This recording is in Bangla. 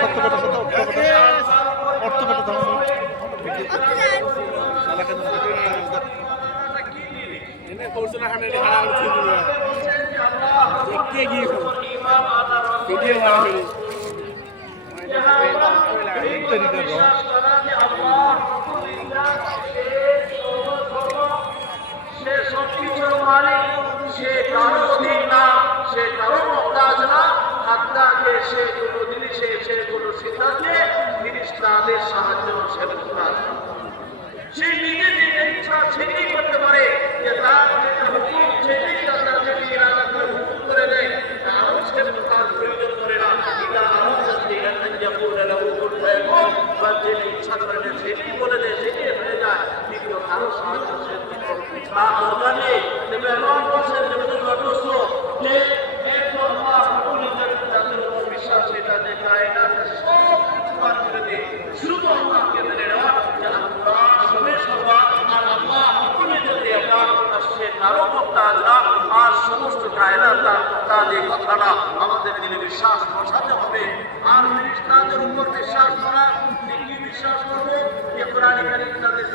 সত্য কথা সত্য অর্থ কথা ধর্ম সে সবকিছুর মালিক, সে কারো অধীন না, সে কারো মহতাজ না। হাত্তাকে সে কোনো জিনিসে, সে কোনো সিদ্ধান্তে ফেরেশতাদের সাহায্য সে মুহতাজ না। সে নিজে যেটা ইচ্ছা সেটাই করতে পারে, যে তার যেটা হুকুম সেটাই আল্লাহ যেটি ইরাদা করে হুকুম করে দেয়, তারও সে মুহতাজ প্রয়োজন করে না। ইদা আরাদাতি আন ইয়াকুনা লাহু কুন ফায়াকুন, বা যেটা ইচ্ছা করে দেয় সেটাই বলে দেয়, সেটাই হয়ে যায়। দ্বিতীয় কারো সাহায্য সে তার দরকার নেই। তবে এমন বলছেন যে ঘটস্থ যে একজন যাদের উপর বিশ্বাস সেটা যে কায়নাতে সব কিছু বার করে দেয়, শুধু আল্লাহকে মেনে নেওয়া, যে আল্লাহ সবের সর্বা আর আল্লাহ হুকুমে যদি আমরা সে কারো মুহতাজ না, আর সমস্ত কায়নাত তার মুহতাজ, এই কথাটা আমাদের দিলে বিশ্বাস বসাতে হবে। আর ফেরেশতাদের উপর বিশ্বাস করা, কি বিশ্বাস করবো? যে কোরআনে কারীম তাদের